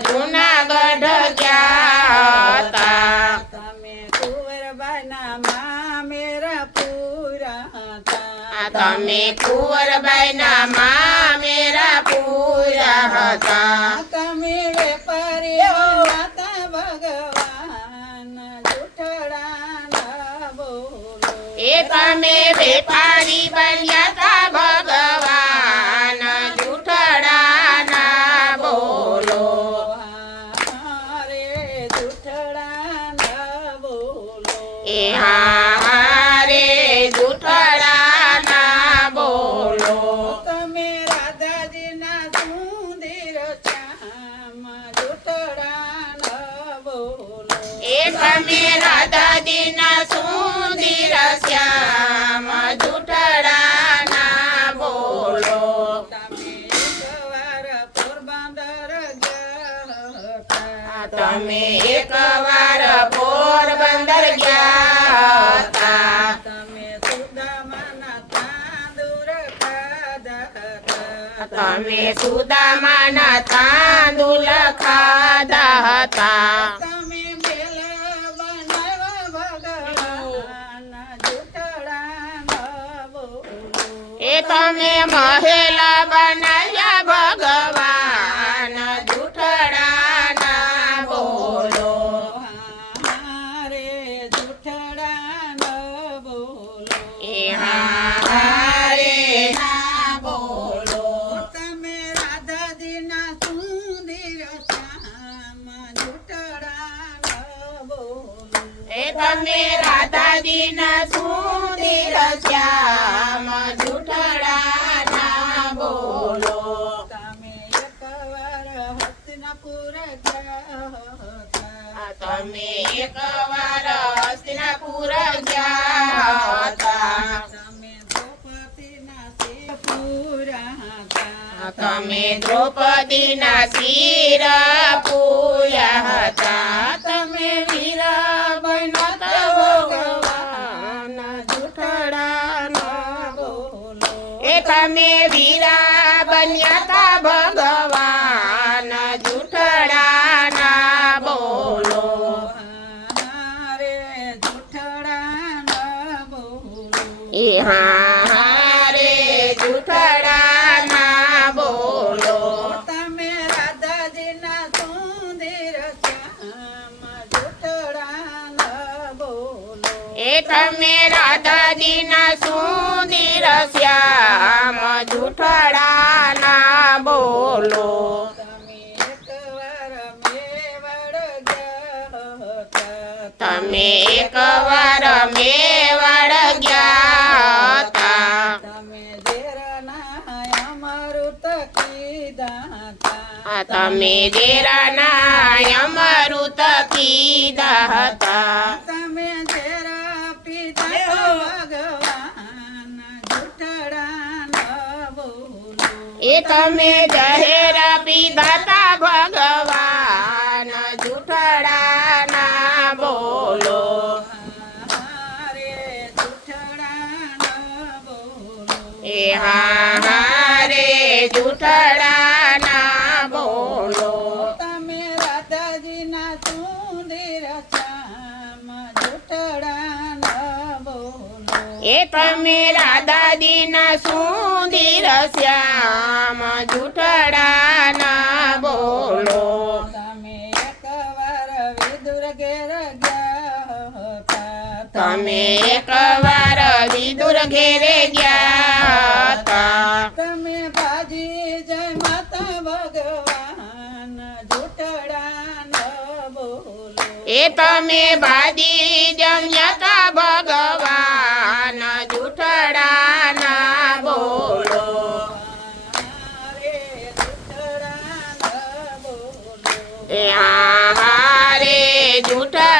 જૂનાગઢ ગયા હતા તમે કુંવરબાઈના મામેરા પૂરા હતા તમે કુંવરબાઈના મામેરા પૂરા હતા તમે વેપારી હતા ભગવાન જૂઠડા બોલો એ તમે વેપારી બન્યા તા ભગવાન જૂઠડા ના બોલો રે જૂઠડા બોલો એ હા રે જૂઠડા ના બોલો તમે રાધાજીના સુંદર શ્યામ જૂઠડા બોલો એ તમે રાધાજીના સુંદર શ્યામ જૂઠડા ના બોલો તમે એકવાર પોરબંદર ગયા હતા તમે એકવાર પોરબંદર ગયા હતા તમે સુદામાના તાંદુર ખાધા હતા તમે સુદામાના તાંદુલ ખાધા હતા તમે મેલ બનાવ્યા ભગવાન જૂઠડા બોલો એ તમે મહેલ બનાવ્યા ભગવાન જૂઠડા ના બોલો રે જૂઠડા બોલો એ હા રે ના બોલો તમે રાધાજીના સુંદર શ્યામ જૂઠડા બોલો એ તમે રાધાજીના સુંદર શ્યામ જૂઠડા ના બોલો તમે એકવાર હસ્તિનાપુર ગયા હતા તમે એકવાર હસ્તિનાપુર ગયા હતા તમે દ્રૌપદીના શિરપુરા હતા તમે દ્રૌપદીના શિર પૂર્યા હતા તમે વીર બન્યા તા ભગવાન જૂઠડા ના બોલો એ તમે વીરા બન્યા તા ભગવાન જૂઠડા ના બોલો રે જૂઠડા બોલો એ હા રે જૂઠડા ના બોલો તમે રાધાજીના સુંદર શ્યામ જૂઠડા બોલો એ તમે રાધાજીના સુંદર શ્યામ જૂઠડા ના બોલો તમે એકવાર મેવાડ ગયા હતા તમે એકવાર મેવાડ ગયા હતા તમે ઝેરના અમૃત કીધા હતા તમે દેરાના અમૃત કીધા હતા તમે ઝેર પીધા ભગવાન જૂઠડા બોલો એ તમે જહેર પીધા તા ભગવાન જૂઠડા ના બોલો રે જૂઠડા બોલો એ હા રે જૂઠડા ના બોલો તમે રાધાજીના સુંદર શ્યામ જૂઠડા બોલો એ તમે રાધાજીના સુંદર શ્યામ જૂઠડા ના બોલો તમે એકવાર વિદુર ઘેર ગયા હતા તમે એકવાર વિદુર ઘેરે ગયા હતા તમે બાજી જય માતા ભગવાન જૂઠડા બોલો એ તમે બાજી જમ્યા તા ભગવાન જૂઠડા ના બોલો રે જૂઠડા બોલો એ હા રે જૂઠડા